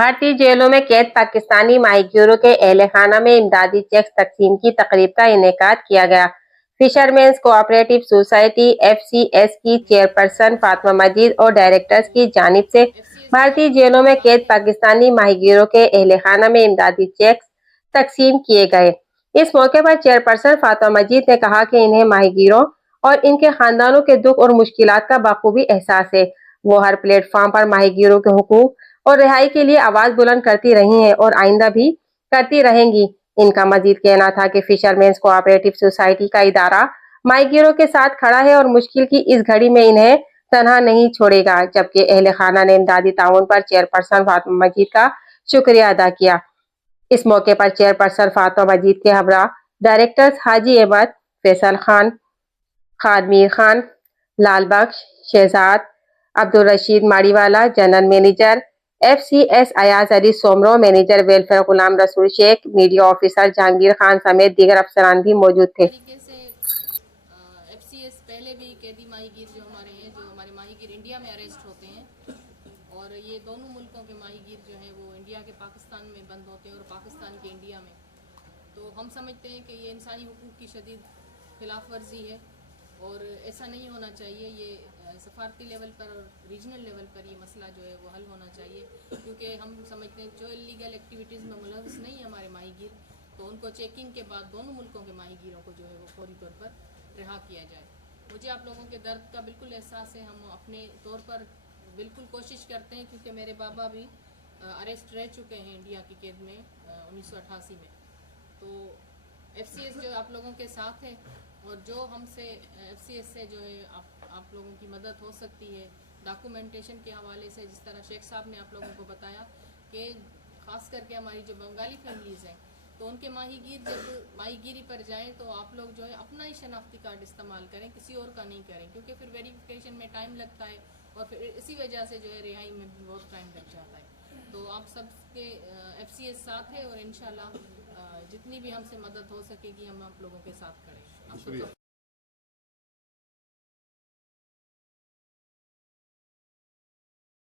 بھارتی جیلوں میں قید پاکستانی ماہی گیروں کے اہل خانہ میں امدادی چیکس تقسیم کی تقریب کا انعقاد کیا گیا۔ فشرمینز کوآپریٹو سوسائٹی FCS کی چیئرپرسن فاطمہ مجید اور ڈائریکٹرز کی جانب سے بھارتی جیلوں میں قید پاکستانی ماہی گیروں کے اہل خانہ میں امدادی چیکس تقسیم کیے گئے۔ اس موقع پر چیئرپرسن فاطمہ مجید نے کہا کہ انہیں ماہی گیروں اور ان کے خاندانوں کے دکھ اور مشکلات کا بخوبی احساس ہے۔ وہ ہر پلیٹ فارم پر ماہی گیروں کے حقوق اور رہائی کے لیے آواز بلند کرتی رہی ہیں اور آئندہ بھی کرتی رہیں گی۔ ان کا مزید کہنا تھا کہ فشرمینز کوآپریٹو سوسائٹی کا ادارہ ماہی گیروں کے ساتھ کھڑا ہے اور مشکل کی اس گھڑی میں انہیں تنہا نہیں چھوڑے گا، جبکہ اہل خانہ نے امدادی تعاون پر چیئرپرسن فاطمہ مجید کا شکریہ ادا کیا۔ اس موقع پر چیئرپرسن فاطمہ مجید کے ہمراہ ڈائریکٹرز حاجی احمد، فیصل خان، خادمیر خان، لال بخش، شہزاد، عبدالرشید ماڑی والا، جنرل مینیجر FCS ایاز علی سومرو، مینیجر ویلفیئر غلام رسول شیخ، میڈیا آفیسر جہانگیر خان سمیت دیگر افسران بھی موجود تھے۔ FCS پہلے بھی قیدی ماہی گیر جو ہمارے ہیں، جو ہمارے ماہی گیر انڈیا میں اریسٹ ہوتے ہیں، اور یہ دونوں ملکوں کے ماہی گیر جو ہیں وہ انڈیا کے پاکستان میں بند ہوتے ہیں اور پاکستان کے انڈیا میں، تو ہم سمجھتے ہیں کہ یہ انسانی حقوق کی شدید خلاف ورزی ہے اور ایسا نہیں ہونا چاہیے۔ یہ سفارتی لیول پر اور ریجنل لیول پر یہ مسئلہ جو ہے وہ حل ہونا چاہیے، کیونکہ ہم سمجھتے ہیں جو انلیگل ایکٹیویٹیز میں ملوث نہیں ہیں ہمارے ماہی گیر، تو ان کو چیکنگ کے بعد دونوں ملکوں کے ماہی گیروں کو جو ہے وہ فوری طور پر رہا کیا جائے۔ مجھے آپ لوگوں کے درد کا بالکل احساس ہے، ہم اپنے طور پر بالکل کوشش کرتے ہیں، کیونکہ میرے بابا بھی اریسٹ رہ چکے ہیں انڈیا کی قید میں 1988 میں، تو FCS جو آپ لوگوں کے ساتھ ہے، اور جو ہم سے FCS سے جو ہے آپ لوگوں کی مدد ہو سکتی ہے ڈاکومنٹیشن کے حوالے سے، جس طرح شیخ صاحب نے آپ لوگوں کو بتایا کہ خاص کر کے ہماری جو بنگالی فیملیز ہیں، تو ان کے ماہی گیر جب ماہی گیری پر جائیں تو آپ لوگ جو ہے اپنا ہی شناختی کارڈ استعمال کریں، کسی اور کا نہیں کریں، کیونکہ پھر ویریفیکیشن میں ٹائم لگتا ہے اور پھر اسی وجہ سے جو ہے رہائی میں بھی بہت ٹائم لگ جاتا ہے۔ تو آپ سب کے FCS ساتھ ہے اور انشاءاللہ جتنی بھی ہم سے مدد ہو سکے گی ہم آپ لوگوں کے ساتھ کھڑے ہیں۔